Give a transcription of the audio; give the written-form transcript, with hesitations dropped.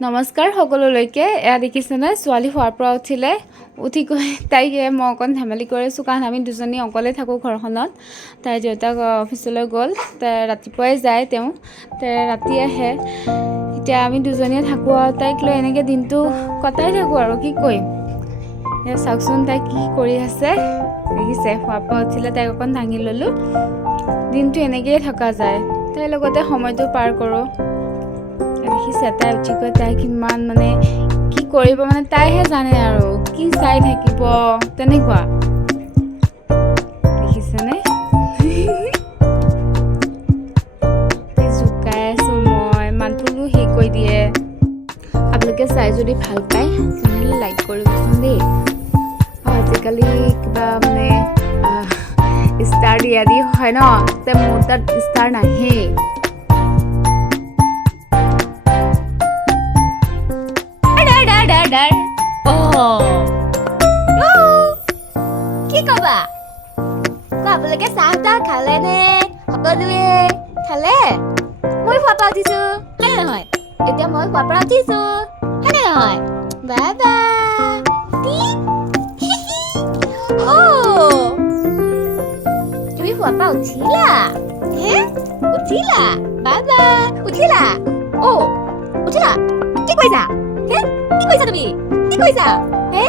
নমস্কাৰ সকলোলৈকে। এয়া দেখিছেনে, ছোৱালী শোৱাৰ পৰা উঠি গৈ তাইক মই অকণ ধেমালি কৰিছোঁ, কাৰণ আমি দুজনী অকলে থাকোঁ ঘৰখনত। তাইৰ দেউতাক অফিচলৈ গ'ল, তাই ৰাতিপুৱাই যায়, তেওঁ ৰাতি আহে। এতিয়া আমি দুজনীয়ে থাকোঁ আৰু তাইক লৈ এনেকৈ দিনটো কটাই থাকোঁ আৰু কি কৰিম। এয়া চাওকচোন তাই কি কৰি আছে, দেখিছে, শোৱাৰ পৰা উঠিলে তাইক অকণ দাঙি ল'লোঁ। দিনটো এনেকৈয়ে থকা যায়, তাইৰ লগতে সময়টো পাৰ কৰোঁ। দেখিছে তাই উঠি গৈ তাই কিমান কি কৰিব তাইহে জানে আৰু কি চাই থাকিব, তেনেকুৱা দেখিছেনে। তাই জোকাই আছোঁ মই, মাতবোলো হেৰি কৰি দিয়ে। আপোনালোকে চাই যদি ভাল পায় তেনেহ'লে লাইক কৰিবচোন দেই। আজিকালি কিবা ষ্টাৰ দিয়া দি হয় ন, মোৰ তাত ষ্টাৰ নাহেই। কি কবা? আপোনালোকে চাহ তাহ খালে নে? সকলোৱে খালে? মই খোৱাৰ পৰা উঠিছো, হয়নে নহয়? এতিয়া মই খোৱাৰ পৰা উঠিছো, হয়নে নহয়? Bye bye. তুমি খোৱাৰ পৰা উঠিলা? হে? উঠিলা? Bye bye. উঠিলা? উঠিলা? কি কৰিছা? হে? কি কৰিছা তুমি? কি কৰিছা? হে?